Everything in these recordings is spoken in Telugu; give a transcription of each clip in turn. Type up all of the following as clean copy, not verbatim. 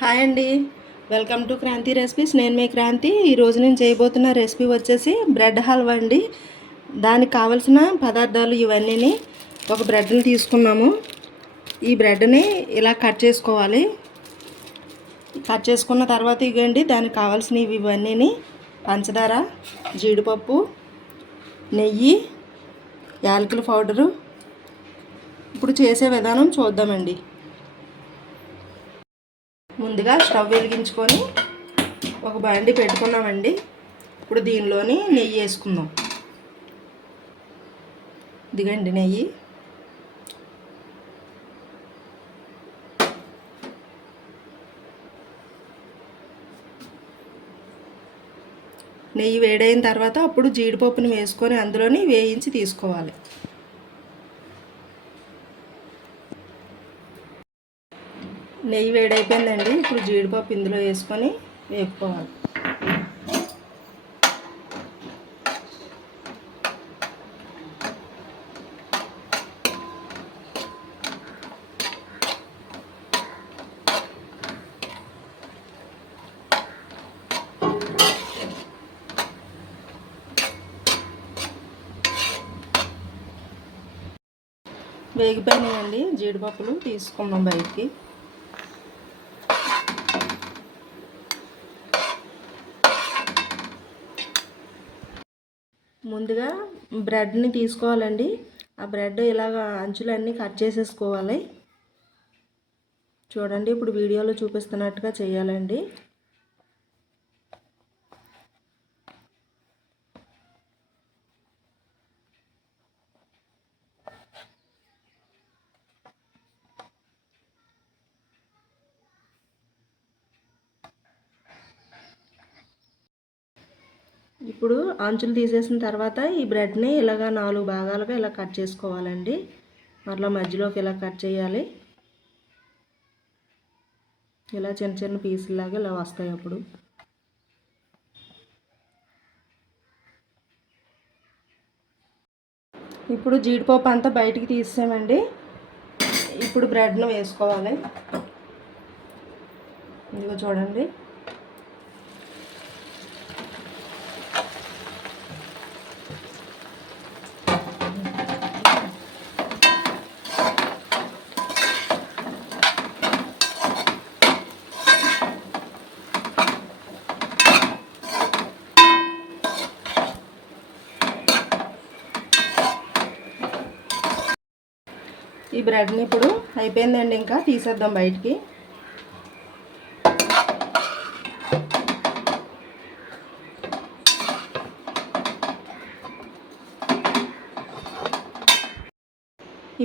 హాయ్ అండి, వెల్కమ్ టు క్రాంతి రెసిపీస్. నేను మీ క్రాంతి. ఈరోజు నేను చేయబోతున్న రెసిపీ వచ్చేసి బ్రెడ్ హల్వా అండి. దానికి కావలసిన పదార్థాలు ఇవన్నీ. ఒక బ్రెడ్ని తీసుకున్నాము. ఈ బ్రెడ్ని ఇలా కట్ చేసుకోవాలి. కట్ చేసుకున్న తర్వాత ఇవ్వండి దానికి కావాల్సినవి ఇవన్నీ: పంచదార, జీడిపప్పు, నెయ్యి, యాలకుల పౌడరు. ఇప్పుడు చేసే విధానం చూద్దామండి. ముందుగా స్టవ్ వెలిగించుకొని ఒక బాండి పెట్టుకున్నామండి. ఇప్పుడు దీనిలోని నెయ్యి వేసుకుందాం. దిగండి నెయ్యి. నెయ్యి వేడైన తర్వాత అప్పుడు జీడిపప్పుని వేసుకొని అందులోని వేయించి తీసుకోవాలి. నెయ్యి వేడైపోయిందండి. ఇప్పుడు జీడిపప్పు ఇందులో వేసుకొని వేపుకోవాలి. వేగిపోయినాయండి జీడిపప్పులు, తీసుకున్నాం బయటికి. ముందుగా బ్రెడ్ని తీసుకోవాలండి. ఆ బ్రెడ్ ఇలాగ అంచులన్నీ కట్ చేసేసుకోవాలి. చూడండి, ఇప్పుడు వీడియోలో చూపిస్తున్నట్టుగా చేయాలండి. ఇప్పుడు అంచులు తీసేసిన తర్వాత ఈ బ్రెడ్ని ఇలాగ 4 భాగాలుగా ఇలా కట్ చేసుకోవాలండి. మరలా మధ్యలోకి ఇలా కట్ చేయాలి. ఇలా చిన్న చిన్న పీసులాగా ఇలా వస్తాయి. అప్పుడు ఇప్పుడు జీడిపప్పు అంతా బయటికి తీసామండి. ఇప్పుడు బ్రెడ్ను వేసుకోవాలి. ఇదిగో చూడండి. ఈ బ్రెడ్ని ఇప్పుడు అయిపోయిందండి, ఇంకా తీసేద్దాం బయటికి.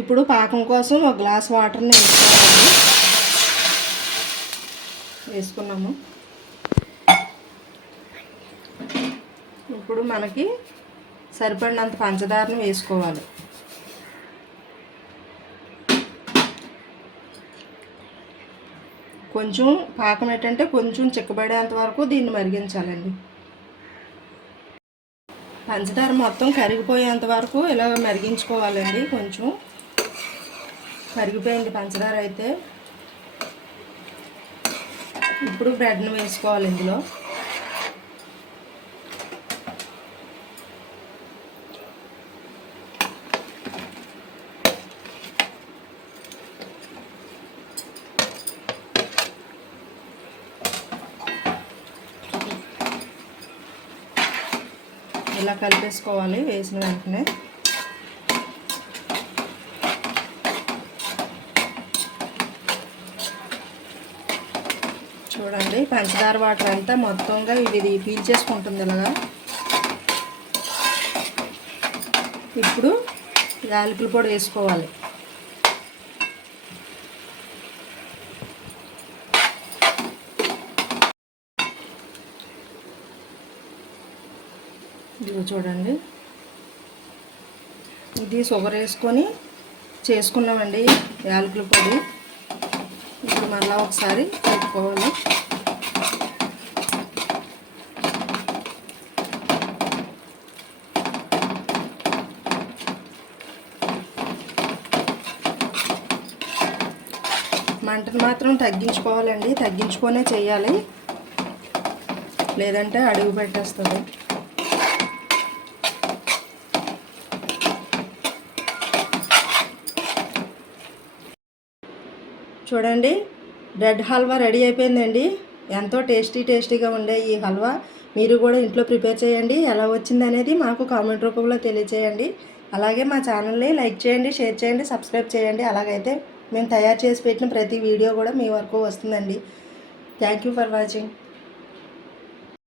ఇప్పుడు పాకం కోసం ఒక గ్లాస్ వాటర్ని వేసుకోవాలండి. వేసుకున్నాము. ఇప్పుడు మనకి సరిపడినంత పంచదారను వేసుకోవాలి. కొంచెం పాకం ఏంటంటే కొంచెం చిక్కబడేంత వరకు దీన్ని మరిగించాలండి. పంచదార మొత్తం కరిగిపోయేంత వరకు ఇలా మరిగించుకోవాలండి. కొంచెం కరిగిపోయింది పంచదార అయితే. ఇప్పుడు బ్రెడ్ను వేసుకోవాలి ఇందులో. ఇలా కలిపేసుకోవాలి వేసిన వెంటనే. చూడండి, పంచదార వాటర్ అంతా మొత్తంగా ఇది పీల్చేసుకుంటుంది ఇలాగా. ఇప్పుడు యాలకుల పొడి వేసుకోవాలి. ఇది చూడండి, ఇది షుగర్ వేసుకొని చేసుకున్నామండి యాలకుల పొడి. ఇప్పుడు మళ్ళీ ఒకసారి కలుపుకోవాలి. మంటను మాత్రం తగ్గించుకోవాలండి, తగ్గించుకొనే చేయాలి, లేదంటే అడుగు పెట్టేస్తుంది. చూడండి, బ్రెడ్ హల్వా రెడీ అయిపోయిందండి. ఎంతో టేస్టీగా ఉండే ఈ హల్వా మీరు కూడా ఇంట్లో ప్రిపేర్ చేయండి. ఎలా వచ్చింది అనేది మాకు కామెంట్ రూపంలో తెలియచేయండి. అలాగే మా ఛానల్ని లైక్ చేయండి, షేర్ చేయండి, సబ్స్క్రైబ్ చేయండి. అలాగైతే మేము తయారు చేసి పెట్టిన ప్రతి వీడియో కూడా మీ వరకు వస్తుందండి. Thank you for watching.